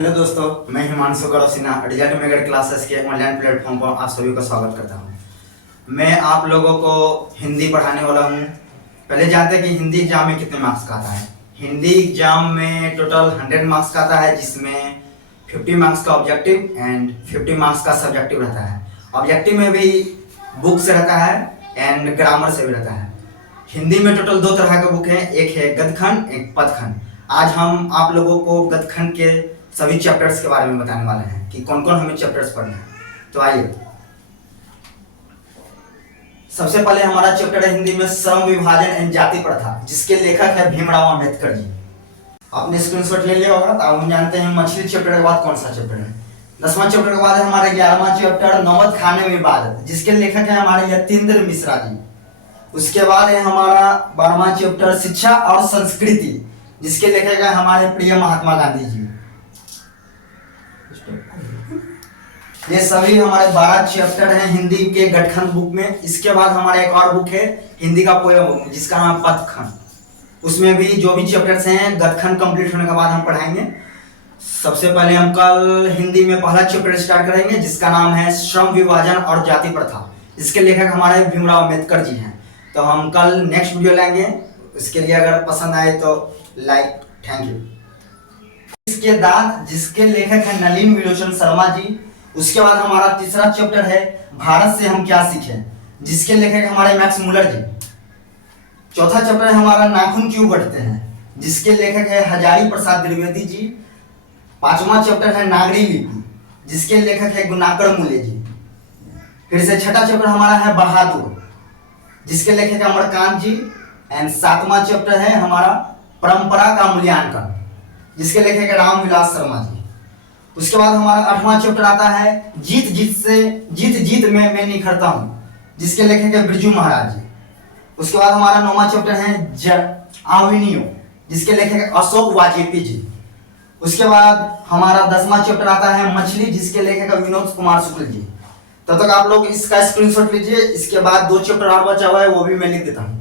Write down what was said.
Hello दोस्तों, मैं हिमांशु गौरव Sinha result megger classes के ऑनलाइन प्लेटफॉर्म पर आप सभी का स्वागत करता हूं। मैं आप लोगों को हिंदी पढ़ाने वाला हूं। पहले जानते हैं कि हिंदी एग्जाम में कितने मार्क्स का आता है। हिंदी एग्जाम में टोटल 100 मार्क्स का आता है, जिसमें 50 मार्क्स का ऑब्जेक्टिव एंड 50 मार्क्स का सब्जेक्टिव रहता है। ऑब्जेक्टिव में भी बुक से रहता है एंड ग्रामर से भी रहता है। हिंदी में टोटल 2 तरह के बुक हैं, एक है गद्यखंड, एक पद्यखंड। आज हम आप लोगों को गद्यखंड के सभी चैप्टर्स के बारे में बताने वाले हैं कि कौन कौन हमें चैप्टर्स पढ़ने हैं। तो आइए, सबसे पहले हमारा चैप्टर है हिंदी में श्रम विभाजन एंड जाति प्रथा, जिसके लेखक है भीमराव अंबेडकर जी। आपने स्क्रीनशॉट ले लिया होगा। तो अब हम जानते हैं मछली चैप्टर के बाद कौन सा चैप्टर है। 10वां चैप्टर के बाद है हमारा 11वां चैप्टर नौबत खाने में इबादत, जिसके लेखक है हमारे यतीन्द्र मिश्रा जी। उसके बाद है हमारा 12वां चैप्टर शिक्षा और संस्कृति, जिसके लेखक है हमारे प्रिय महात्मा गांधी जी। ये सभी हमारे 12 चैप्टर हैं हिंदी के गद्यखंड बुक में। इसके बाद हमारा एक और बुक है हिंदी का पोएम बुक, जिसका नाम है पद्यखंड। उसमें भी जो भी चैप्टर्स हैं गद्यखंड कंप्लीट होने के बाद हम पढ़ाएंगे। सबसे पहले हम कल हिंदी में पहला चैप्टर स्टार्ट करेंगे, जिसका नाम है श्रम विभाजन और जाति प्रथा। इसके लेखक हमारे भीमराव अंबेडकर जी हैं। तो हम कल नेक्स्ट वीडियो लाएंगे। इसके लिए अगर पसंद आए तो लाइक, थैंक यू। इसके दांत, जिसके लेखक है नलिन विलोचन शर्मा जी। उसके बाद हमारा तीसरा चैप्टर है भारत से हम क्या सीखें, जिसके लेखक हमारे मैक्स मुलर जी। चौथा चैप्टर है हमारा नाखून क्यों बढ़ते हैं, जिसके लेखक है हजारी प्रसाद द्विवेदी जी। 5वां चैप्टर है नागरी लिपि, जिसके लेखक है गुणाकर मूल्य जी। फिर से छठा चैप्टर हमारा है बहादुर, जिसके लेखक है अमरकांत जी। एंड 7वां चैप्टर है हमारा परंपरा का मूल्यांकन, जिसके लेखक है रामविलास शर्मा जी। उसके बाद हमारा 8वां चैप्टर आता है जीत जीत में मैं निखरता हूँ, जिसके लेखक है बिरजू महाराज जी। उसके बाद हमारा 9वां चैप्टर है आविनियो, जिसके लेखक है अशोक वाजपेयी जी। उसके बाद हमारा 10वां चैप्टर आता है मछली, जिसके लेखक है विनोद कुमार शुक्ल जी। तब तक आप लोग इसका स्क्रीनशॉट लीजिए। इसके बाद 2 चैप्टर और बचा हुआ है, वो भी मैं लिख देता हूँ।